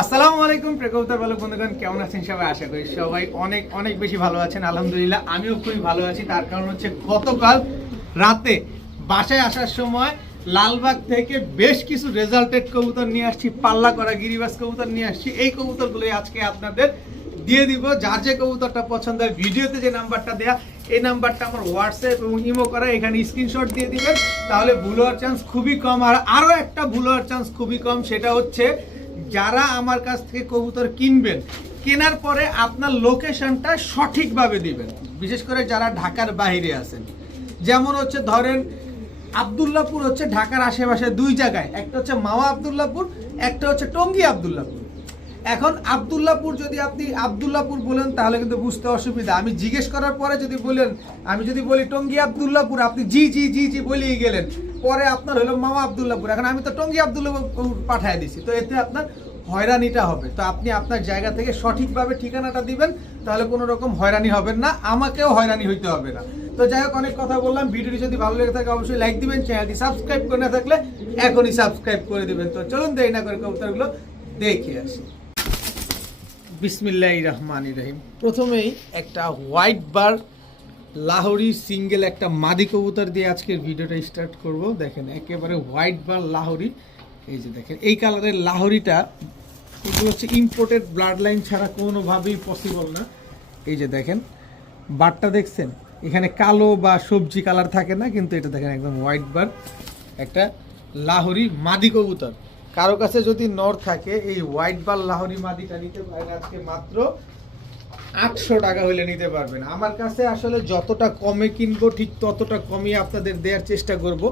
আসসালামু আলাইকুম প্রেকবতার বালক বন্ধুগণ, কেমন আছেন সবাই? আশা করি সবাই অনেক অনেক বেশি ভালো আছেন। আলহামদুলিল্লাহ, আমিও খুবই ভালো আছি। তার কারণ হচ্ছে গতকাল রাতে বাসায় আসার সময় লালবাগ থেকে বেশ কিছু রেজাল্টেড কবুতর নিয়ে আসছি পাল্লা করা গিরিবাস কবুতর নিয়ে আসছি। এই কবুতরগুলোই আজকে আপনাদের দিয়ে দিব। যার যে কবুতরটা পছন্দ হয়, ভিডিওতে যে নাম্বারটা দেয়া, এই নাম্বারটা আমার হোয়াটসঅ্যাপ এবং ইমো করা, এখানে স্ক্রিনশট দিয়ে দিবেন। তাহলে ভুল হওয়ার চান্স খুবই কম। আর আরও একটা ভুল হওয়ার চান্স খুবই কম, সেটা হচ্ছে যারা আমার কাছ থেকে কবুতর কিনবেন, কেনার পরে আপনার লোকেশনটা সঠিকভাবে দিবেন। বিশেষ করে যারা ঢাকার বাইরে আছেন। যেমন হচ্ছে ধরেন, আবদুল্লাপুর হচ্ছে ঢাকার আশেপাশে দুই জায়গায়। একটা হচ্ছে মাওয়া আবদুল্লাপুর, একটা হচ্ছে টঙ্গী আবদুল্লাপুর। এখন আবদুল্লাপুর যদি আপনি আবদুল্লাপুর বলেন, তাহলে কিন্তু বুঝতে অসুবিধা। আমি জিজ্ঞেস করার পরে যদি বলেন, আমি যদি বলি টঙ্গী আবদুল্লাপুর, আপনি জি জি জি জি বলিয়ে গেলেন। পরে আপনার হলো মামা আবদুল্লাপুর এখন আমি তো টঙ্গি আবদুল্লাপুর পাঠিয়ে দিছি, তো এতে আপনার হয়রানিটা হবে। তো আপনি আপনার জায়গা থেকে সঠিকভাবে ঠিকানাটা দিবেন, তাহলে কোনো রকম হয়রানি হবেন না, আমাকেও হয়রানি হইতে হবে না। তো যাই হোক, অনেক কথা বললাম, ভিডিওটি যদি ভালো লেগে থাকে অবশ্যই লাইক দিবেন চ্যানেলটি সাবস্ক্রাইব করে না থাকলে এখনই সাবস্ক্রাইব করে দিবেন। তো চলুন দেরি না করে কবুতরগুলো দেখে আসি। বিসমিল্লাহ রহমান রহিম। প্রথমেই একটা হোয়াইট বার লাহোরি সিঙ্গেল একটা মাদি কবুতর দিয়ে আজকের ভিডিওটা স্টার্ট করব। দেখেন, একেবারে হোয়াইট বার লাহোরি। এই যে দেখেন, এই কালারের লাহোরিটা, এগুলো হচ্ছে ইম্পোর্টেড ব্লাড লাইন ছাড়া কোনোভাবেই পসিবল না। এই যে দেখেন, বারটা দেখছেন? এখানে কালো বা সবজি কালার থাকে না, কিন্তু এটা দেখেন একদম হোয়াইট বার একটা লাহোরি মাদি কবুতর। কারও কাছে যদি নর থাকে, এই হোয়াইট বার লাহোরি মাদিটা নিতে পারেন আজকে মাত্র আটশো টাকা হলে নিতে পারবেন। আমার কাছে আসলে যতটা কমে কিনবো, ঠিক ততটা কমিয়ে আপনাদের দেওয়ার চেষ্টা করব।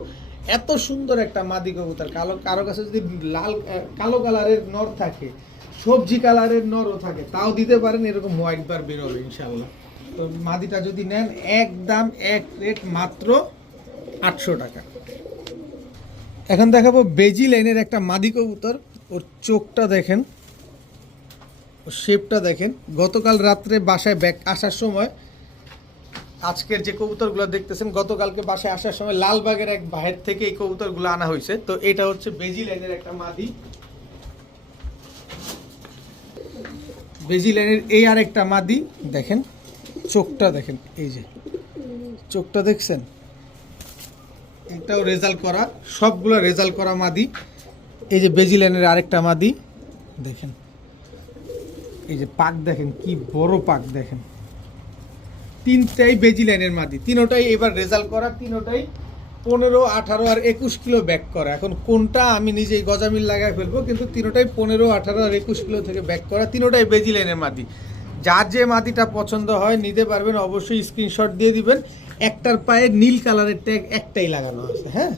এত সুন্দর একটা মাদি কবুতর, কালো, কারও কাছে যদি লাল কালো কালারের নর থাকে, সবজি কালারের নরও থাকে, তাও দিতে পারেন, এরকম হোয়াইট বার বেরোবে ইনশাল্লাহ তো মাদিটা যদি নেন এক দাম এক রেট মাত্র আটশো টাকা। এখন দেখাবো বেজি লাইনের একটা মাদি কবুতর, ওর চোখটা দেখেন। শেপটা দেখেন। গতকাল রাত্রে বাসায় ব্যাক আসার সময়, আজকের যে কবুতরগুলো দেখতেছেন, গতকালকে বাসায় আসার সময় লালবাগের এক বাহির থেকে এই কবুতরগুলো আনা হয়েছে। তো এটা হচ্ছে বেজি লাইনের একটা মাদি। বেজি লাইনের এই আর একটা মাদি, দেখেন, চোখটা দেখেন, এই যে। চোখটা দেখছেন? এটাও রেজাল্ট করা, সবগুলো রেজাল্ট করা মাদি। এই যে বেজি লাইনের আরেকটা মাদি, দেখেন। এই যে পাক দেখেন, কি বড় পাক দেখেন। তিনটাই বেজি লাইনের মাদি, তিনোটাই এবার রেজাল্ট করা, তিনোটাই পনেরো, আঠারো আর একুশ কিলো ব্যাক করা। এখন কোনটা আমি নিজেই গজামিল লাগায় ফেলব, কিন্তু তিনোটাই পনেরো, আঠারো আর একুশ কিলো থেকে ব্যাক করা, তিনোটাই বেজি লাইনের মাদি। যার যে মাদিটা পছন্দ হয়, নিতে পারবেন, অবশ্যই স্ক্রিনশট দিয়ে দিবেন। একটার পায়ে নীল কালারের ট্যাগ একটাই লাগানো আছে হ্যাঁ?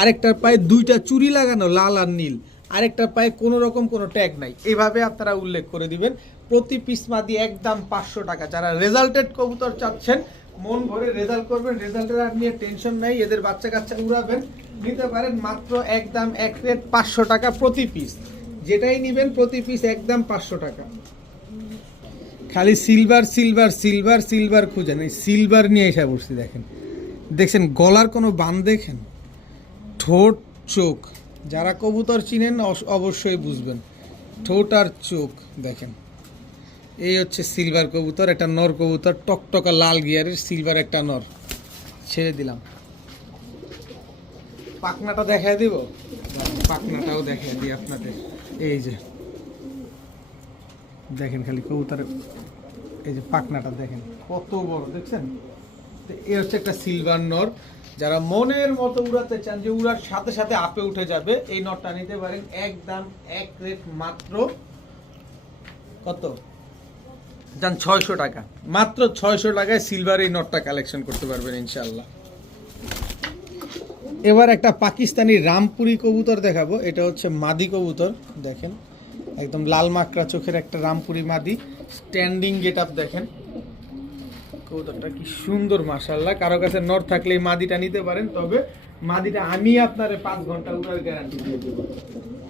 আরেকটার পায়ে দুইটা চুরি লাগানো, লাল আর নীল। আরেকটার পায়ে কোনো রকম কোনো ট্যাগ নাই। এইভাবে আপনারা উল্লেখ করে দিবেন। প্রতি পিস মাদি একদম পাঁচশো টাকা। যারা রেজাল্টেড কবুতর চাচ্ছেন, মন ভরে রেজাল্ট করবেন। রেজাল্টের আর নিয়ে টেনশন নাই। এদের বাচ্চা কাচ্চা উড়াবেন। নিতে পারেন মাত্র একদম এক রেট পাঁচশো টাকা প্রতি পিস যেটাই নেবেন প্রতি পিস একদম পাঁচশো টাকা। খালি সিলভার সিলভার সিলভার সিলভার খুঁজেন। এই সিলভার নিয়ে এসে বসছি, দেখেন। দেখছেন, গলার কোনো বান দেখেন? ঠোঁট, চোখ। যারা কবুতর চিনেন অবশ্যই বুঝবেন। ঠোঁট আর চোখ, দেখেন। এই হচ্ছে সিলভার কবুতর, একটা নর কবুতর, টকটকা লাল গিয়ারের সিলভার একটা নর। ছেড়ে দিলাম। পাখনাটা দেখায় দিব? পাখনাটাও দেখায় দিই আপনাদের। এই যে, দেখেন খালি কবুতরের এই যে পাখনাটা দেখেন, কত বড়, দেখছেন? এ হচ্ছে একটা সিলভার নর। যারা মনের মতো উড়াতে চান যে উড়ার সাথে সাথে আপে উঠে যাবে এই নটটা নিতে পারেন। একদম এক রেট মাত্র কত? যান ছয়শো টাকা। মাত্র ছয়শো টাকায় সিলভার এই নটটা কালেকশন করতে পারবেন ইনশাল্লাহ এবার একটা পাকিস্তানি রামপুরি কবুতর দেখাবো। এটা হচ্ছে মাদি কবুতর দেখেন। একদম লাল মাকড়া চোখের একটা রামপুরি মাদি। স্ট্যান্ডিং গেট আপ দেখেন। কবুতরটা কি সুন্দর মাশাল্লাহ কারও কাছে নর থাকলে মাদিটা নিতে পারেন, তবে মাদিটা আমি আপনারে পাঁচ ঘণ্টা উড়ার গ্যারান্টি দিয়ে দেবো।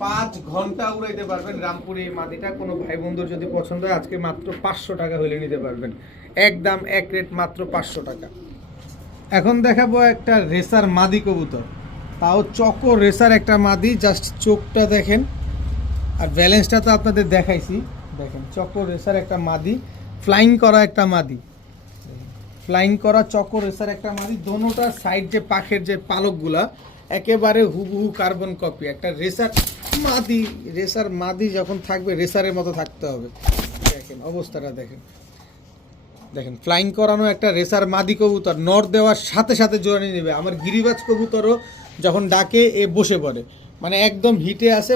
পাঁচ ঘণ্টা উড়াইতে পারবেন রামপুরে এই মাদিটা। কোনো ভাই বন্ধুর যদি পছন্দ হয়, আজকে মাত্র পাঁচশো টাকা হলে নিতে পারবেন। একদম এক রেট মাত্র পাঁচশো টাকা। এখন দেখাবো একটা রেসার মাদি কবুতর। তাও চকো রেসার একটা মাদি, জাস্ট চোখটা দেখেন। আর ব্যালেন্সটা তো আপনাদের দেখাইছি। দেখেন চক্র রেসার একটা মাদি ফ্লাইং করা একটা মাদি। ফ্লাইং করা চকর রেসার একটা মাদি দোনোটার সাইড যে পাখের যে পালকগুলা, একেবারে হুবহু কার্বন কপি একটা রেসার মাদি রেসার মাদি যখন থাকবে, রেসারের মতো থাকতে হবে। দেখেন, অবস্থাটা দেখেন। দেখেন ফ্লাইং করানো একটা রেসার মাদি কবুতর, নর দেওয়ার সাথে সাথে জোরানি নেবে। আমার গিরিবাজ কবুতরও যখন ডাকে, এ বসে পড়ে। মানে একদম হিটে আসে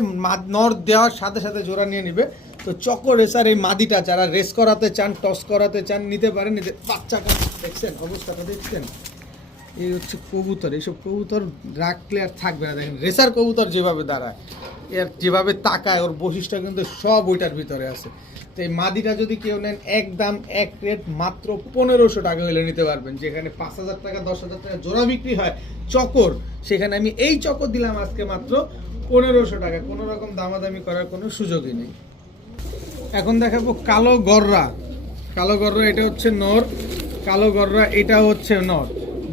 নর দেওয়ার সাথে সাথে জোড়া নিয়ে নিবে। তো চকো রেসার এই মাদিটা, যারা রেস করাতে চান টস করাতে চান, নিতে পারেন। নিতে বাচ্চাটা দেখছেন? অবস্থাটা দেখছেন। এই হচ্ছে কবুতর, এইসব কবুতর রাখলে আর থাকবে না। দেখেন, রেসার কবুতর যেভাবে দাঁড়ায়, এর যেভাবে তাকায়, ওর বৈশিষ্ট্য কিন্তু সব ওইটার ভিতরে আছে। তো এই মাদিটা যদি কেউ নেন একদম এক রেট মাত্র পনেরোশো টাকা হলে নিতে পারবেন। যেখানে পাঁচ হাজার টাকা, দশ হাজার টাকা জোড়া বিক্রি হয়, চকর, সেখানে আমি এই চকর দিলাম আজকে মাত্র পনেরোশো টাকা। কোনো রকম দামাদামি করার কোনো সুযোগই নেই। এখন দেখাবো কালো গররা। কালো গররা, এটা হচ্ছে নর। কালো গররা এটা হচ্ছে নর।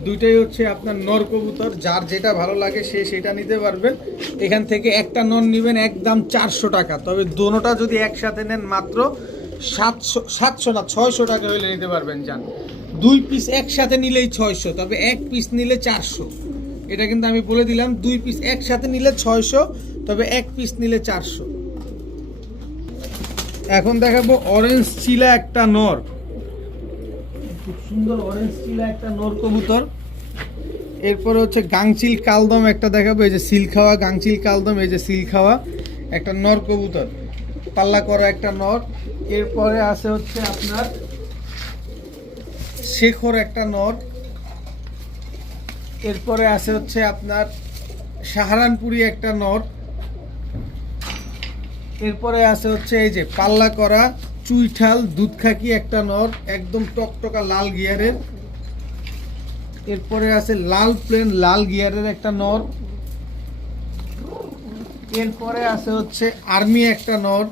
দুইটাই হচ্ছে আপনার নর কবুতর, যার যেটা ভালো লাগে সে সেটা নিতে পারবেন। এখান থেকে একটা নর নেবেন একদম চারশো টাকা। তবে দোনোটা যদি একসাথে নেন মাত্র সাতশো সাতশো না, ছয়শো টাকা হলে নিতে পারবেন যান। দুই পিস একসাথে নিলেই ছয়শো, তবে এক পিস নিলে চারশো। এটা কিন্তু আমি বলে দিলাম, দুই পিস একসাথে নিলে ছয়শো, তবে এক পিস নিলে চারশো। এখন দেখাবো অরেঞ্জ চিলা একটা নর। খুব সুন্দর অরেঞ্জ চিলা একটা নর কবুতর। এরপরে হচ্ছে গাংচিল কালদম একটা দেখাবো, এই যে সিল খাওয়া, গাংচিল কালদম, এই যে সিল খাওয়া, একটা নর কবুতর, পাল্লা করা একটা নর। এরপরে আছে হচ্ছে আপনার শেখর একটা নর। এরপরে আছে হচ্ছে আপনার সাহারানপুরি একটা নর। এরপরে আছে হচ্ছে এই যে পাল্লা করা চুইঠাল দুধ খাকি, একটা নর, একদম টকটকা লাল গিয়ারের। এরপরে আছে লাল প্লেন, লাল গিয়ারের একটা নর। এরপরে আছে হচ্ছে আর্মি একটা নর।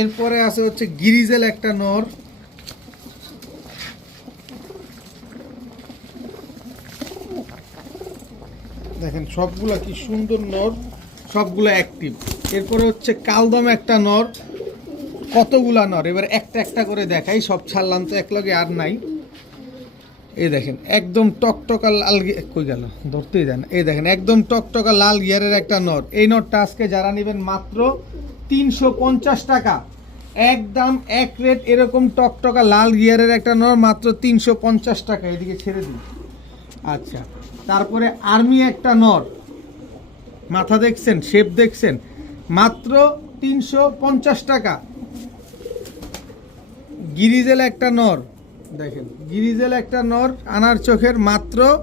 এরপরে আছে হচ্ছে গিরিজেল একটা নর। দেখেন, সবগুলা কি সুন্দর নর, সবগুলো অ্যাক্টিভ এরপরে হচ্ছে কালদম একটা নর। কতগুলা নর? এবার একটা একটা করে দেখাই, সব ছাড়লাম তো একলগে আর নাই। এই দেখেন, একদম টকটকা লাল কই গেল? ধরতেই দেন। এই দেখেন, একদম টকটকা লাল গিয়ারের একটা নর। এই নটটা আজকে যারা নেবেন মাত্র তিনশো পঞ্চাশ টাকা। একদম এক রেট এরকম টকটকা লাল গিয়ারের একটা নর, মাত্র তিনশো পঞ্চাশ টাকা। এদিকে ছেড়ে দিন। আচ্ছা তারপরে আর্মি একটা নর। মাথা দেখছেন, শেপ দেখছেন। মাত্র তিনশো পঞ্চাশ টাকা। গিরিজেল একটা নর। দেখেন, গিরিজেল একটা নর, আনার চোখের মাত্র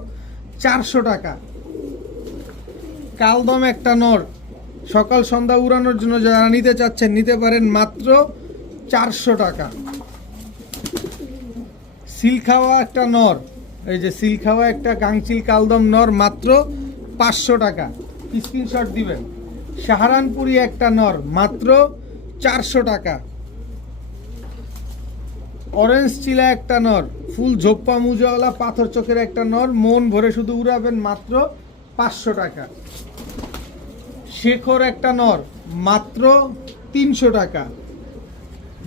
চারশো টাকা। কালদম একটা নর। সকাল সন্ধ্যা উড়ানোর জন্য যারা নিতে চাচ্ছেন, নিতে পারেন মাত্র চারশো টাকা। সিলখাওয়া একটা নর। এই যে সিলখাওয়া একটা গাংচিল কালদম নর মাত্র পাঁচশো টাকা। স্ক্রিনশট দিবেন। সাহারানপুরি একটা নর মাত্র চারশো টাকা। অরেঞ্জ চিলা একটা নর, ফুল ঝোপ্পা মুজাওয়ালা পাথর চোখের একটা নর, মন ভরে শুধু উড়াবেন মাত্র পাঁচশো টাকা। শেখর একটা নর, মাত্র তিনশো টাকা।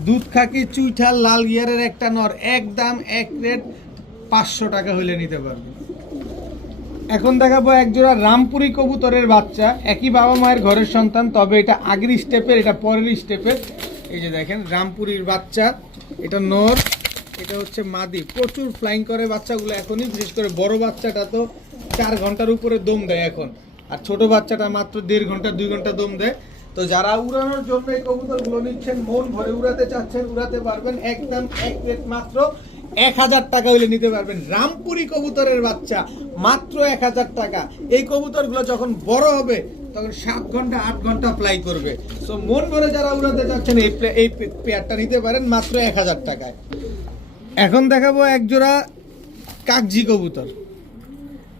দুধ খাকি চুইঠাল লাল গিয়ারের একটা নর, এক দাম, এক রেট, পাঁচশো টাকা হলে নিতে পারবে। এখন দেখাবো একজোড়া রামপুরি কবুতরের বাচ্চা। একই বাবা মায়ের ঘরের সন্তান, তবে এটা আগের স্টেপের, এটা পরের স্টেপের। এই যে দেখেন, রামপুরির বাচ্চা। এটা নর, এটা হচ্ছে মাদি। প্রচুর ফ্লাইং করে বাচ্চাগুলো এখনই, বিশেষ করে বড় বাচ্চাটা তো চার ঘণ্টার উপরে দম দেয় এখন। আর ছোট বাচ্চাটা মাত্র দেড় ঘণ্টা, দুই ঘণ্টা দম দেয়। তো যারা উড়ানোর জন্য এই কবুতরগুলো নিচ্ছেন, মন ভরে উড়াতে চাচ্ছেন, উড়াতে পারবেন একদম এক প্লেট মাত্র। এক হাজার টাকা হলে নিতে পারবেন। রামপুরি কবুতরের বাচ্চা, মাত্র এক হাজার টাকা। এই কবুতরগুলো যখন বড় হবে, তখন সাত ঘণ্টা, আট ঘণ্টা ফ্লাই করবে। সো মন ভরে যারা উড়াতে চাচ্ছেন, এই এই পেয়ারটা নিতে পারেন মাত্র এক হাজার টাকায়। এখন দেখাবো এক জোড়া কাকজি কবুতর।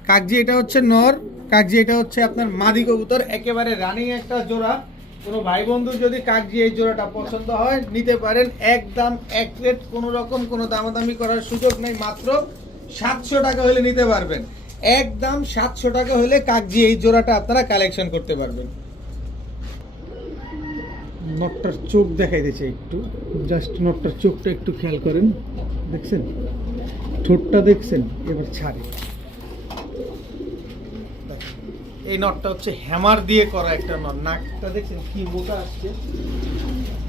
কাকজি এটা হচ্ছে নর, কাকজি এটা হচ্ছে আপনার মাদি কবুতর। একেবারে রানিং একটা জোড়া। কোনো ভাই বন্ধু যদি কাকজি এই জোড়াটা পছন্দ হয়, নিতে পারেন। একদম এক রেট কোনো রকম কোনো দামাদামি করার সুযোগ নেই, মাত্র সাতশো টাকা হলে নিতে পারবেন। একদম সাতশো টাকা হলে কাকজি এই জোড়াটা আপনারা কালেকশন করতে পারবেন। নটটার চোখ দেখাই দিয়েছে একটু। জাস্ট নটটার চোখটা একটু খেয়াল করেন। দেখছেন? ঠোঁটটা দেখছেন? এবার ছাড়ে। এই নটটা হচ্ছে হ্যামার দিয়ে করা একটা নট। নাকটা দেখছেন কি মোটা আসছে।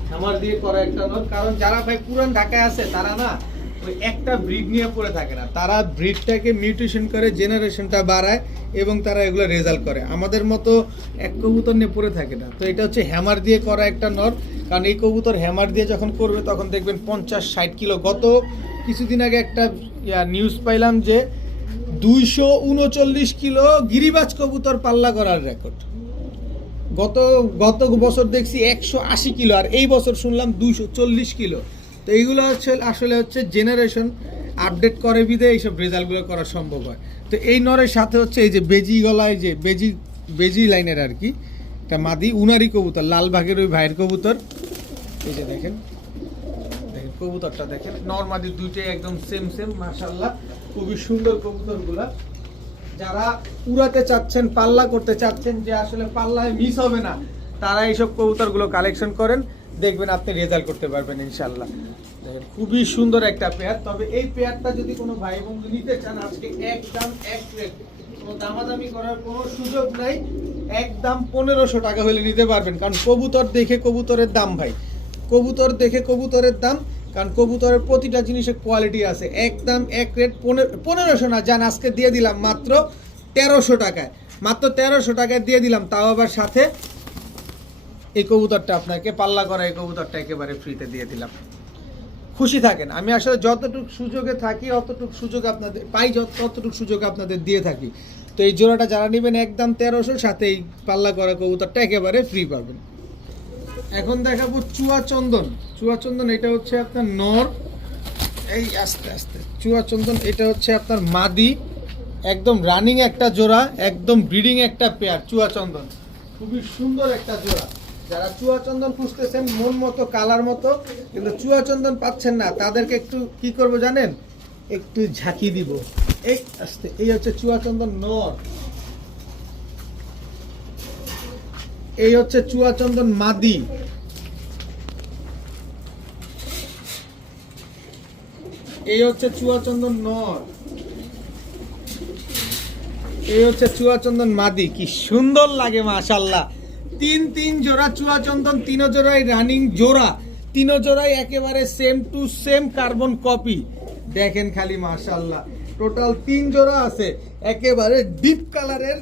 হ্যামার দিয়ে করা একটা নট। কারণ যারা ভাই পুরান ঢাকায় আছে, তারা না একটা ব্রিড নিয়ে পড়ে থাকে না। তারা ব্রিডটাকে মিউটেশন করে জেনারেশনটা বাড়ায় এবং তারা এগুলো রেজাল্ট করে। আমাদের মতো এক কবুতর নিয়ে পড়ে থাকে না। তো এটা হচ্ছে হ্যামার দিয়ে করা একটা নট। কারণ এই কবুতর হ্যামার দিয়ে যখন করবে, তখন দেখবেন পঞ্চাশ ষাট কিলো গত। কিছুদিন আগে একটা নিউজ পাইলাম যে দুইশো উনচল্লিশ কিলো গিরিবাজ কবুতর পাল্লা করার রেকর্ড। গত গত বছর দেখছি একশো আশি কিলো, আর এই বছর শুনলাম দুইশো চল্লিশ কিলো। তো এইগুলো হচ্ছে, আসলে হচ্ছে জেনারেশন আপডেট করে বিদে এইসব রেজাল্টগুলো করা সম্ভব হয়। তো এই নরের সাথে হচ্ছে এই যে বেজি গলায় যে বেজি বেজি লাইনের আর কি একটা মাদি উনারি কবুতর, লালবাগের ওই ভাইয়ের কবুতর। এই যে দেখেন। কবুতরটা দেখেন। নর্মালি দুইটাই একদম সেম সেম মাশাল্লাহ খুবই সুন্দর কবুতরগুলা। যারা উড়াতে চাচ্ছেন, পাল্লা করতে চাচ্ছেন যে আসলে পাল্লায় মিস হবে না, তারা এইসব কবুতরগুলো কালেকশন করেন, দেখবেন আপনি রেজাল্ট করতে পারবেন ইনশাল্লাহ দেখেন, খুবই সুন্দর একটা পেয়ার তবে এই পেয়ারটা যদি কোনো ভাই বন্ধু নিতে চান, আজকে একদম এক রেট কোনো দামাদামি করার কোনো সুযোগ নাই। একদম পনেরোশো টাকা হলে নিতে পারবেন। কারণ কবুতর দেখে কবুতরের দাম, ভাই। কবুতর দেখে কবুতরের দাম কারণ কবুতরের প্রতিটা জিনিসের কোয়ালিটি আছে। একদম এক রেট পনেরোশো না যান আজকে দিয়ে দিলাম মাত্র তেরোশো টাকায়। মাত্র তেরোশো টাকায় দিয়ে দিলাম, তাও আবার সাথে এই কবুতরটা আপনাকে, পাল্লা করা এই কবুতরটা একেবারে ফ্রিতে দিয়ে দিলাম। খুশি থাকেন। আমি আসলে যতটুকু সুযোগে থাকি, অতটুকু সুযোগ আপনাদের, পাই যত, ততটুকু সুযোগ আপনাদের দিয়ে থাকি। তো এই জোড়াটা যারা নেবেন, একদম তেরোশো, সাথে এই পাল্লা করা কবুতরটা একেবারে ফ্রি পাবেন। এখন দেখাবো চুয়া চন্দন চুয়া চন্দন এটা হচ্ছে আপনার নর। এই আস্তে আস্তে। চুয়া চন্দন এটা হচ্ছে আপনার মাদি। একদম রানিং একটা জোড়া, একদম ব্রিডিং একটা পেয়ার চুয়া চন্দন খুবই সুন্দর একটা জোড়া। যারা চুয়া চন্দন খুঁজতেছেন, মন মতো কালার মতো, কিন্তু চুয়া চন্দন পাচ্ছেন না, তাদেরকে একটু কি করব জানেন? একটু ঝাঁকি দিব। এই আস্তে, এই হচ্ছে চুয়া চন্দন নর। এই হচ্ছে চুয়াচন্দন মাদি। এই হচ্ছে চুয়াচন্দন নর। এই হচ্ছে চুয়াচন্দন মাদি। কি সুন্দর লাগে মাশাল্লাহ তিন তিন জোড়া চুয়াচন্দন, তিন জোড়াই রানিং জোড়া, তিন জোড়াই একেবারে same to same carbon copy দেখেন খালি মাশাল্লাহ টোটাল তিন জোড়া আছে। একেবারে ডিপ কালারের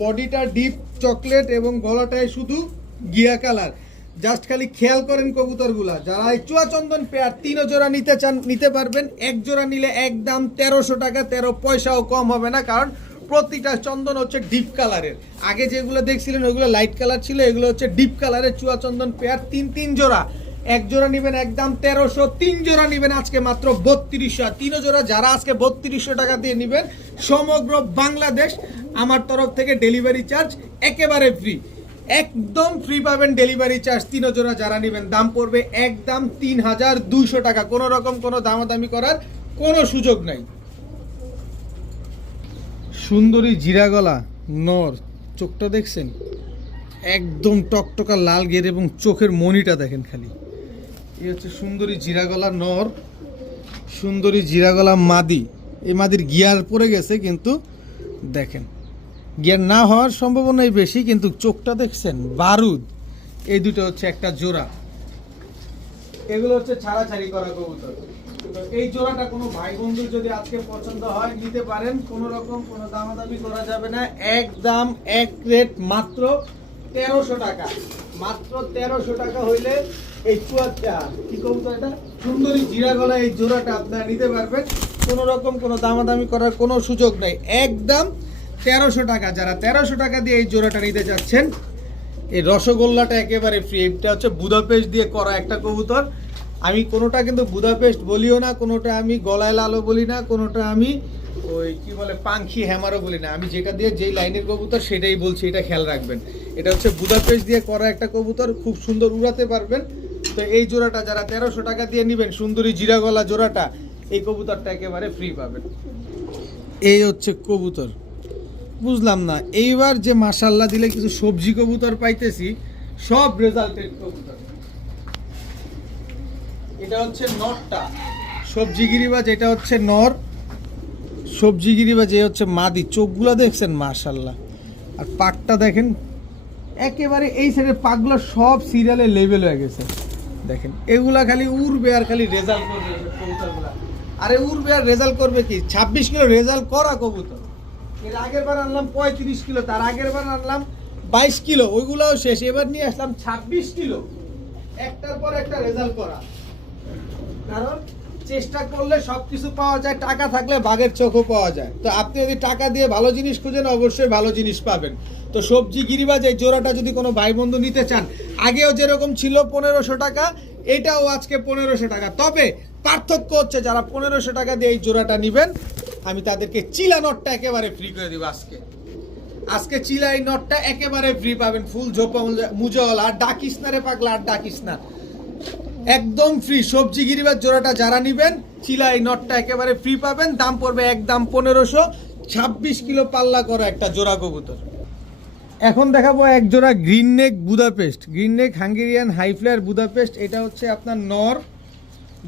বডিটা ডিপ চকলেট এবং গলাটায় শুধু গিয়া কালার। জাস্ট খালি খেয়াল করেন কবুতরগুলা। যারা এই চুয়াচন্দন পেয়ার তিন জোড়া নিতে চান, নিতে পারবেন। এক জোড়া নিলে একদম তেরোশো টাকা, তেরো পয়সাও কম হবে না, কারণ প্রতিটা চন্দন হচ্ছে ডিপ কালারের। আগে যেগুলো দেখছিলেন ওইগুলো লাইট কালার ছিল, এগুলো হচ্ছে ডিপ কালারের চুয়াচন্দন পেয়ার, তিন তিন জোড়া। এক জোড়া নেবেন একদম তেরোশো, তিন জোড়া নেবেন আজকে মাত্র বত্রিশশো। আর তিন জোড়া যারা আজকে বত্রিশশো টাকা দিয়ে নেবেন, সমগ্র বাংলাদেশ আমার তরফ থেকে ডেলিভারি চার্জ একেবারে ফ্রি একদম ফ্রি পাবেন ডেলিভারি চার্জ। তিন জোড়া যারা নেবেন, দাম পড়বে একদম তিন হাজার দুইশো টাকা। কোনো রকম কোনো দামাদামি করার কোনো সুযোগ নাই। সুন্দরী জিরা গলা, নর, চোখটা দেখছেন? একদম টকটকা লাল গের এবং চোখের মনিটা দেখেন খালি। এই হচ্ছে সুন্দরী জিরা গলা নর, সুন্দরী জিরা গলা মাদি। এই মাদির গিয়ার পড়ে গেছে, কিন্তু দেখেন। গিয়ার না হওয়ার সম্ভাবনাই বেশি, কিন্তু চোখটা দেখছেন, বারুদ। এই দুটো হচ্ছে একটা জোড়া। এগুলো হচ্ছে ছাড়াছাড়ি করা কবুতর। এই জোড়াটা কোনো ভাই বন্ধুর যদি আজকে পছন্দ হয়, নিতে পারেন। কোনো রকম কোনো দামাদামি করা যাবে না। একদম এক রেট মাত্র তেরোশো টাকা। মাত্র তেরোশো টাকা হইলে এই জিরা এই আপনারা নিতে পারবেন। কোনো রকম কোনো দামাদামি করার কোনো সুযোগ নেই। একদম তেরোশো টাকা, যারা তেরোশো টাকা দিয়ে এই নিতে এই রসগোল্লাটা একেবারে ফ্রি এটা হচ্ছে দিয়ে করা একটা কবুতর। আমি কোনোটা কিন্তু বুদাপেস্ট বলিও না, কোনোটা আমি গলায় লালও বলি না, কোনোটা আমি ওই কি বলে, পাংখি হ্যামারও বলি না। আমি যেটা দিয়ে যেই লাইনের কবুতর সেটাই বলছি, এটা খেয়াল রাখবেন। এটা হচ্ছে বুদাপেস্ট দিয়ে করা একটা কবুতর, খুব সুন্দর উড়াতে পারবেন। তো এই জোড়াটা যারা তেরোশো টাকা দিয়ে নেবেন, সুন্দরী জিরা গলা জোড়াটা, এই কবুতরটা একেবারে ফ্রি পাবেন। এই হচ্ছে কবুতর। বুঝলাম না, এইবার যে মাসাল্লাহ দিলে কিছু সবজি কবুতর পাইতেছি, সব রেজাল্টেড কবুতর। এটা হচ্ছে নরটা সবজি গিরিবাজ, এটা হচ্ছে নর। সবজি গিরিবাজ এ হচ্ছে মাদি। চোখগুলো দেখছেন, মাশাল্লাহ। আর পাকটা দেখেন, একেবারে এই সাইডের পাকগুলো সব সিরিয়ালে লেভেল হয়ে গেছে। দেখেন, এগুলা খালি উড়বে আর খালি রেজাল্ট করবে কবুতরগুলা। আরে উড়বে আর রেজাল্ট করবে কি? ছাব্বিশ কিলো রেজাল্ট করা কবুতর। এর আগের বার আনলাম পঁয়ত্রিশ কিলো, তার আগের বার আনলাম বাইশ কিলো, ওইগুলোও শেষ। এবার নিয়ে আসলাম ছাব্বিশ কিলো। একটার পর একটা রেজাল্ট করা। কারণ চেষ্টা করলে সব কিছু পাওয়া যায়, টাকা থাকলে বাঘের চোখও পাওয়া যায়। তো আপনি যদি টাকা দিয়ে ভালো জিনিস খুঁজেন, অবশ্যই ভালো জিনিস পাবেন। তো সবজি গিরিবাজ এই জোড়াটা যদি কোনো ভাই বন্ধু নিতে চান, আগেও যেরকম ছিল পনেরোশো টাকা, এটাও আজকে পনেরোশো টাকা। তবে পার্থক্য হচ্ছে যারা পনেরোশো টাকা দিয়ে এই জোড়াটা নেবেন, আমি তাদেরকে চিলা নটটা একেবারে ফ্রি করে দিব আজকে। আজকে চিলা এই নটটা একেবারে ফ্রি পাবেন, ফুল ঝোপা মুজল আর ডাকিস না রে পাগলা আর ডাকিস না একদম ফ্রি সবজি গিরিবার জোড়াটা যারা নিবেন, চিলা এই নটটা একেবারে ফ্রি পাবেন, দাম পড়বে একদম পনেরোশো, ছাব্বিশ কিলো পাল্লা করা একটা জোড়া কবুতর। এখন দেখাবো এক জোড়া green neck Budapest green neck Hungarian high flyer Budapest এটা হচ্ছে আপনার নর।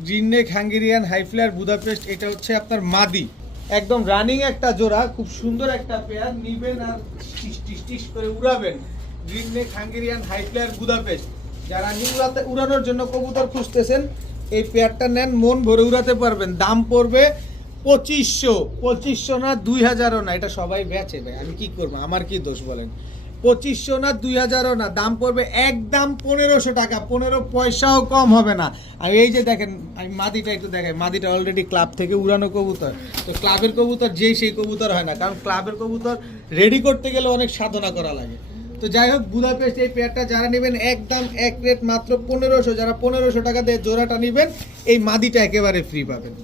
Green neck Hungarian high flyer Budapest এটা হচ্ছে আপনার মাদি। একদম রানিং একটা জোড়া, খুব সুন্দর একটা পেয়ার নিবেন আর টিস করে উড়াবেন। Green neck Hungarian high flyer Budapest যারা উড়াতে, উড়ানোর জন্য কবুতর খুঁজতেছেন, এই পেয়ারটা নেন, মন ভরে উড়াতে পারবেন। দাম পড়বে পঁচিশশো পঁচিশশো না দুই হাজারও না। এটা সবাই বেচে ভাই, আমি কি করব? আমার কি দোষ বলেন? পঁচিশশো না দুই হাজারও না, দাম পড়বে একদম পনেরোশো টাকা, পনেরো পয়সাও কম হবে না। আর এই যে দেখেন, আমি মাদিটা একটু দেখাই, মাদিটা অলরেডি ক্লাব থেকে উড়ানো কবুতর। তো ক্লাবের কবুতর যেই সেই কবুতর হয় না, কারণ ক্লাবের কবুতর রেডি করতে গেলে অনেক সাধনা করা লাগে। তো যাই হোক বুদাপেস্ট এই পেয়ারটা যারা নেবেন, একদম এক রেট মাত্র পনেরোশো, যারা পনেরোশো টাকা দিয়ে জোড়াটা নেবেন, এই মাদিটা একেবারে ফ্রি পাবেন।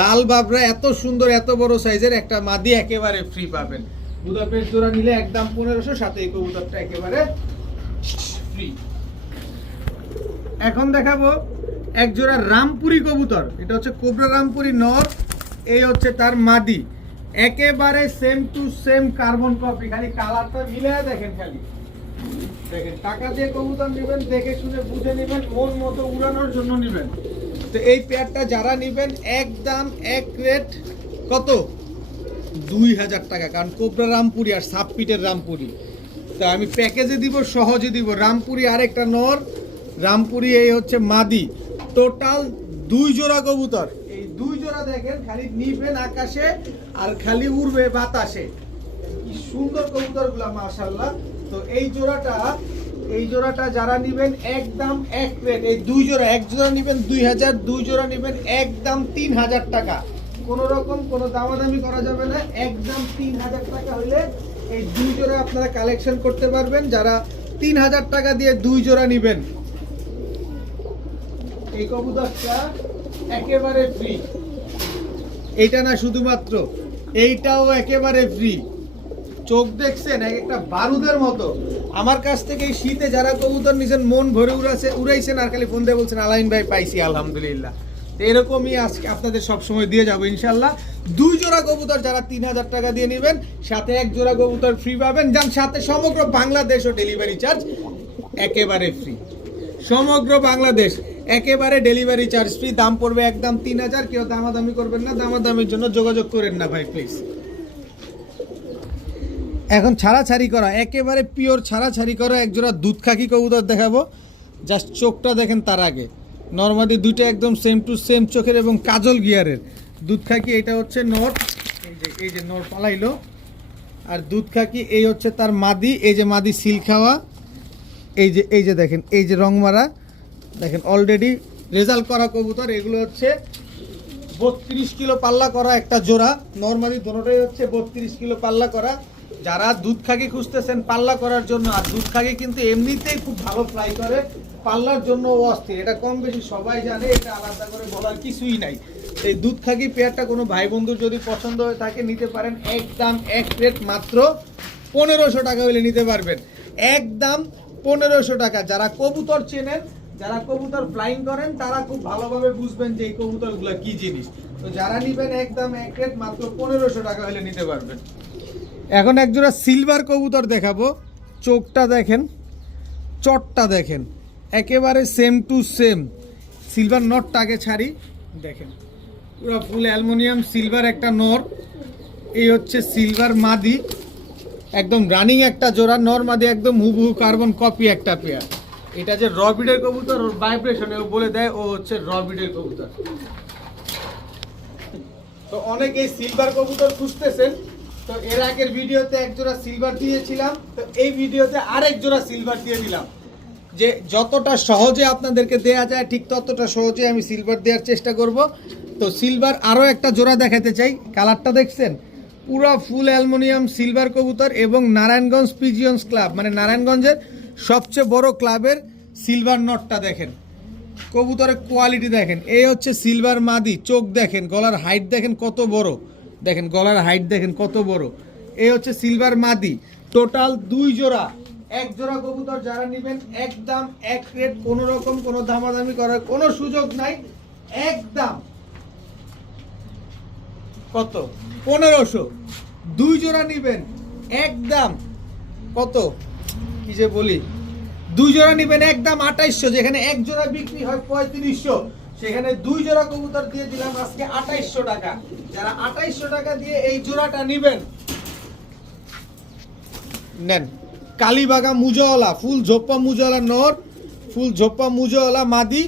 লাল বাবরা এত সুন্দর, এত বড় সাইজের একটা মাদি একেবারে ফ্রি পাবেন। বুদাপেস্ট জোড়া নিলে একদম পনেরোশো, সাথে এই কবুতরটা একেবারে ফ্রি এখন দেখাবো এক জোড়া রামপুরি কবুতর। এটা হচ্ছে কোবরা রামপুরি নর, এই হচ্ছে তার মাদি। একেবারে same to same carbon copy খালি কালারটা মিলে দেখেন খালি। দেখেন, টাকা দিয়ে কবুতর নেবেন, দেখে শুনে বুঝে নেবেন মন মতো উড়ানোর জন্য নেবেন। তো এই পেয়ারটা যারা নেবেন, একদম এক রেট কত? দুই হাজার টাকা, কারণ কোবরা রামপুরি আর সাবপিটের রামপুরি। তো আমি প্যাকেজে দিব, সহজে দিব। রামপুরি আরেকটা নর, রামপুরি এই হচ্ছে মাদি। টোটাল দুই জোড়া কবুতর। এই দুই জোড়া দেখেন, খালি নিবেন আকাশে আর খালি উড়বে বাতাসে। কি সুন্দর কবুতরগুলা মাশাল্লাহ তো এই জোড়াটা এই জোড়াটা যারা নিবেন, একদম এক প্লেট এই দুই জোড়া, এক জোড়া নিবেন দুই হাজার, দুই জোড়া নিবেন একদম তিন হাজার টাকা। কোন রকম কোনো দামাদামি করা যাবে না। একদম তিন হাজার টাকা হলে এই দুই জোড়া আপনারা কালেকশন করতে পারবেন। যারা তিন হাজার টাকা দিয়ে দুই জোড়া নিবেন। এই কবুতরটা একেবারে ফ্রি এইটা না শুধুমাত্র, এইটাও একেবারে ফ্রি চোখ দেখছেন, এক একটা বারুদের মতো। আমার কাছ থেকে শীতে যারা কবুতর নিছেন, মন ভরে উড়াছে উড়াইছেন আর খালি ফোন দিয়ে বলছেন, আলাইন ভাই, পাইছি, আলহামদুলিল্লাহ। এরকমই আজকে আপনাদের সব সময় দিয়ে যাব, ইনশাল্লাহ। দুই জোড়া কবুতর যারা তিন হাজার টাকা দিয়ে নেবেন, সাথে এক জোড়া কবুতর ফ্রি পাবেন, যার সাথে সমগ্র বাংলাদেশ ও ডেলিভারি চার্জ একেবারে ফ্রি সমগ্র বাংলাদেশ একেবারে ডেলিভারি চার্জ ফ্রি দাম পড়বে একদম তিন হাজার, কেউ দামাদামি করবেন না, দামাদামির জন্য যোগাযোগ করেন না ভাই প্লিজ এখন ছাড়াছাড়ি করা, একেবারে পিওর ছাড়াছাড়ি করা একজোড়া দুধ খাকি কবুতর দেখাবো। জাস্ট চোখটা দেখেন তার আগে। নর্মালি দুইটা একদম সেম টু সেম চোখের এবং কাজল গিয়ারের। দুধ খাকি এটা হচ্ছে নর? এই যে এই যে পালাইলো। আর দুধ খাকি এই হচ্ছে তার মাদি, এই যে মাদি সিল খাওয়া। এই যে এই যে দেখেন, এই যে রং মারা। দেখেন অলরেডি রেজাল্ট করা কবুতর, এগুলো হচ্ছে বত্রিশ কিলো পাল্লা করা একটা জোড়া। নর্মালি দোনোটাই হচ্ছে বত্রিশ কিলো পাল্লা করা। যারা দুধ খাকি খুঁজতেছেন পাল্লা করার জন্য, আর দুধ খাকি কিন্তু এমনিতেই খুব ভালো ফ্লাই করে। পাল্লার জন্য ও অস্থির। এটা কম বেশি সবাই জানে, এটা আলাদা করে বলার কিছুই নাই। এই দুধ খাকি পেয়ারটা কোনো ভাই বন্ধুর যদি পছন্দ হয়ে থাকে, নিতে পারেন একদম এক প্লেট মাত্র পনেরোশো টাকা হলে নিতে পারবেন। একদম পনেরোশো টাকা। যারা কবুতর চেনেন, যারা কবুতর ফ্লাইং করেন, তারা খুব ভালোভাবে বুঝবেন যে এই কবুতরগুলো কি জিনিস। তো যারা নিবেন একদম এক রেট মাত্র পনেরোশো টাকা হলে নিতে পারবেন। এখন একজোড়া সিলভার কবুতর দেখাবো। চোখটা দেখেন, চটটা দেখেন। একেবারে সেম টু সেম সিলভার নটটা আগে ছাড়ি। দেখেন, পুরো ফুল অ্যালুমিনিয়াম সিলভার একটা নর এই হচ্ছে সিলভার মাদি। একদম রানিং একটা জোড়া নর মাদি একদম হুবহু কার্বন কপি একটা পেয়ার এটা যে রবিডের কবুতর, ওর ভাইব্রেশনে ও বলে দেয়, ও হচ্ছে রবিডের কবুতর। তো অনেকে সিলভার কবুতর খুঁজতেছেন। তো এর আগের ভিডিওতে এক জোড়া সিলভার দিয়েছিলাম। তো এই ভিডিওতে আরেক জোড়া সিলভার দিয়ে দিলাম। যে যতটা সহজে আপনাদেরকে দেয়া যায়, ঠিক ততটা সহজে আমি সিলভার দেওয়ার চেষ্টা করব। তো সিলভার আরও একটা জোড়া দেখাতে চাই। কালারটা দেখছেন? পুরো ফুল অ্যালুমিনিয়াম সিলভার কবুতর এবং নারায়ণগঞ্জ পিজিয়ন্স ক্লাব মানে নারায়ণগঞ্জের সবচেয়ে বড় ক্লাবের সিলভার নটটা দেখেন। কবুতরের কোয়ালিটি দেখেন। এই হচ্ছে সিলভার মাদি, চোখ দেখেন, গলার হাইট দেখেন কত বড়। দেখেন, গলার হাইট দেখেন কত বড়। এই হচ্ছে সিলভার মাদি। টোটাল দুই জোড়া। এক জোড়া কবুতর যারা নেবেন, একদম এক রেট, কোনো রকম কোনো দামাদামি করার কোনো সুযোগ নাই। একদম। কত? পনেরোশো। দুই জোড়া নিবেন, একদম। কত? কি যে বলি? দুই জোড়া নিবেন, একদম আঠাইশশো। যেখানে এক জোড়া বিক্রি হয় পঁয়ত্রিশশো। সেখানে দুই জোড়া কবুতর দিয়ে দিলাম আজকে আঠাইশশো টাকা। যারা আঠাইশশো টাকা দিয়ে এই জোড়াটা নিবেন, নেন। কালীবাগা মুজওয়ালা, ফুল ঝোপ্পা মুজওয়ালা নর, ফুল ঝোপ্পা মুজওয়ালা মাদি,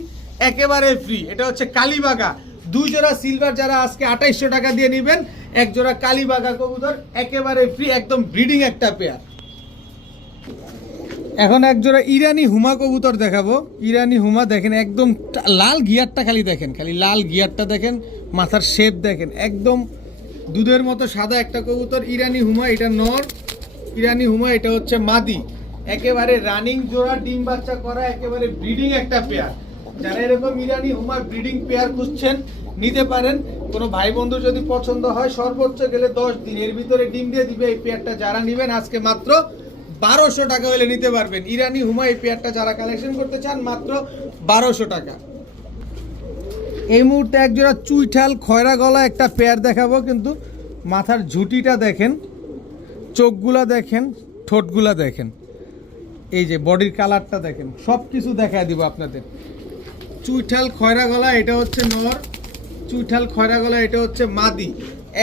একেবারে ফ্রি এটা হচ্ছে কালীবাগা। দুই জোড়া সিলভার যারা আজকে আঠাইশশো টাকা দিয়ে নেবেন এক জোড়া কালীবাগা কবুতর, একেবারে ফ্রি একদম ব্রিডিং একটা পেয়ার এখন এক জোড়া ইরানি হুমা কবুতর দেখাবো। ইরানি হুমা দেখেন, একদম লাল গিয়ারটা খালি দেখেন, খালি লাল গিয়ারটা দেখেন, মাথার শেপ দেখেন। একদম দুধের মতো সাদা একটা কবুতর, ইরানি হুমা, এটা নর। ইরানি হুমা এটা হচ্ছে মাদি। একেবারে রানিং জোড়া, ডিম বাচ্চা করা, একেবারে ব্রিডিং একটা পেয়ার যারা এরকম ইরানি হুমা ব্রিডিং পেয়ার খুঁজছেন, নিতে পারেন। কোনো ভাই বন্ধু যদি পছন্দ হয়, সর্বোচ্চ গেলে দশ দিন। এর ভিতরে ডিম দিয়ে দিবে এই পেয়ারটা যারা নেবেন, আজকে মাত্র বারোশো টাকা হলে নিতে পারবেন। ইরানি হুমা এই পেয়ারটা যারা কালেকশন করতে চান, মাত্র বারোশো টাকা। এই মুহূর্তে একজোড়া চুইঠাল, খয়রা গলা একটা পেয়ার দেখাবো, কিন্তু মাথার ঝুঁটিটা দেখেন। চোখগুলা দেখেন, ঠোঁটগুলা দেখেন। এই যে বডির কালারটা দেখেন সব কিছু দেখা দিব আপনাদের। চুইঠাল খয়রা গলা, এটা হচ্ছে নর। চুইঠাল খয়রা গলা, এটা হচ্ছে মাদি।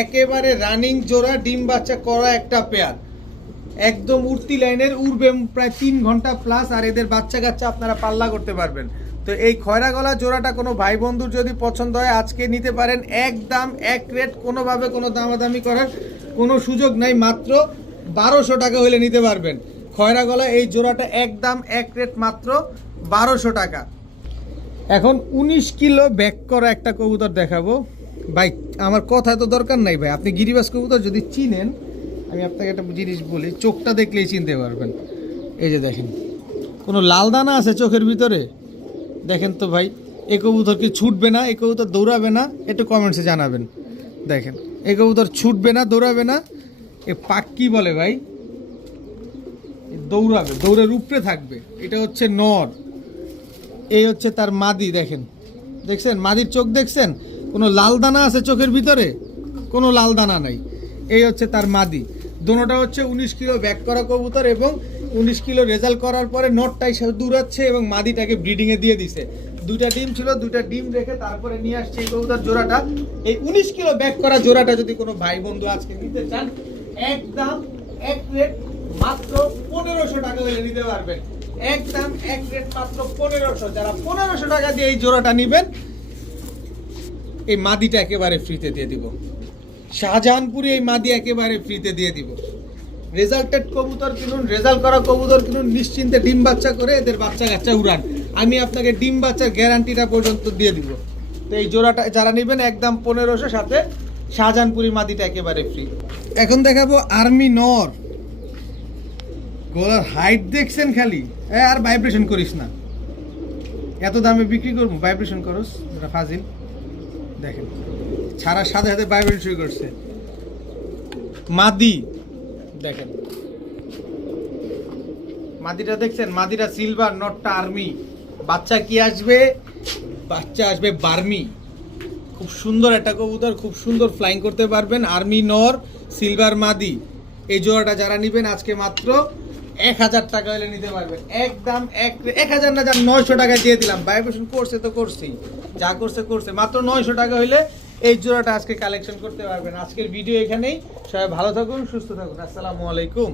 একেবারে রানিং জোড়া, ডিম বাচ্চা করা একটা পেয়ার একদম উড়তি লাইনের, উড়বে প্রায় তিন ঘণ্টা প্লাস আর এদের বাচ্চা কাচ্চা আপনারা পাল্লা করতে পারবেন। তো এই খয়রা গলা জোড়াটা কোনো ভাই বন্ধুর যদি পছন্দ হয়, আজকে নিতে পারেন। একদম এক রেট কোনোভাবে কোনো দামাদামি করার কোনো সুযোগ নাই, মাত্র বারোশো টাকা হলে নিতে পারবেন। খয়রা গলা এই জোড়াটা একদম এক রেট মাত্র বারোশো টাকা। এখন উনিশ কিলো ব্যাক করা একটা কবুতর দেখাবো। ভাই, আমার কথা তো দরকার নাই ভাই। আপনি গিরিবাস কবুতর যদি চিনেন, আমি আপনাকে একটা জিনিস বলি, চোখটা দেখলেই চিনতে পারবেন। এই যে দেখেন, কোনো লাল দানা আছে চোখের ভিতরে? দেখেন তো ভাই, এ কবুতর কি ছুটবে না? এ কবুতর দৌড়াবে না? একটু কমেন্টসে জানাবেন। দেখেন, এ কবুতর ছুটবে না, দৌড়াবে না? এ পাক কি বলে ভাই? দৌড়াবে, দৌড়ের উপরে থাকবে। এটা হচ্ছে নর। এই হচ্ছে তার মাদি, দেখেন। দেখছেন? মাদির চোখ দেখছেন? কোনো লাল দানা আছে চোখের ভিতরে? কোনো লাল দানা নাই। এই হচ্ছে তার মাদি। দোনোটা হচ্ছে উনিশ কিলো ব্যাক করা কবুতর এবং উনিশ কিলো রেজাল্ট করার পরে নটটাই সে দূরাচ্ছে এবং মাদিটাকে ব্রিডিংয়ে দিয়ে দিছে। দুইটা ডিম ছিল, দুইটা ডিম রেখে তারপরে নিয়ে আসছে এই কবুতর জোড়াটা। এই উনিশ কিলো ব্যাক করা জোড়াটা যদি কোনো ভাই বন্ধু আজকে নিতে চান একদম এক রেট মাত্র পনেরোশো টাকা হলে নিতে পারবেন। একদম এক রেট মাত্র পনেরোশো। যারা পনেরোশো টাকা দিয়ে এই জোড়াটা নেবেন, এই মাদিটা একেবারে ফ্রিতে দিয়ে দিব। শাহজাহানপুরে এই মাদি একেবারে ফ্রিতে দিয়ে দিব। রেজাল্টেড কবুতর কিনুন রেজাল্ট করা কবুতর কিনুন, নিশ্চিন্তে ডিম বাচ্চা করে এদের বাচ্চা কাচ্চা উড়ান। আমি আপনাকে ডিম বাচ্চার গ্যারান্টিটা পর্যন্ত দিয়ে দিব। তো এই জোড়াটা যারা নেবেন একদম পনেরোশো সাথে শাহজাহানপুরি মাদিটা একেবারে ফ্রি এখন দেখাবো আর্মি নর গলার হাইট দেখছেন খালি? এ, আর ভাইব্রেশন করিস না। এত দামে বিক্রি করব? ভাইব্রেশন করস, ওটা ফাজিল। দেখেন ছাড়া সাথে সাথে ভাইব্রেশন শুরু করছে। মাদি। দেখেন। মাদিটা দেখছেন? মাদিটা সিলভার নটটা আর্মি বাচ্চা কি আসবে? বাচ্চা আসবে বার্মি খুব সুন্দর একটা কবুতর, খুব সুন্দর ফ্লাইং করতে পারবেন। আর্মি নর সিলভার মাদি এই জোড়াটা যারা নেবেন, আজকে মাত্র এক হাজার টাকা হলে নিতে পারবেন। একদম এক এক হাজার না যান নয়শো টাকা দিয়ে দিলাম। ভাইব্রেশন করছে তো করছি যা করছে করছে। মাত্র নয়শো টাকা হইলে এই জোড়াটা আজকে কালেকশন করতে পারবেন। আজকের ভিডিও এখানেই। সবাই ভালো থাকুন, সুস্থ থাকুন। আসসালামু আলাইকুম।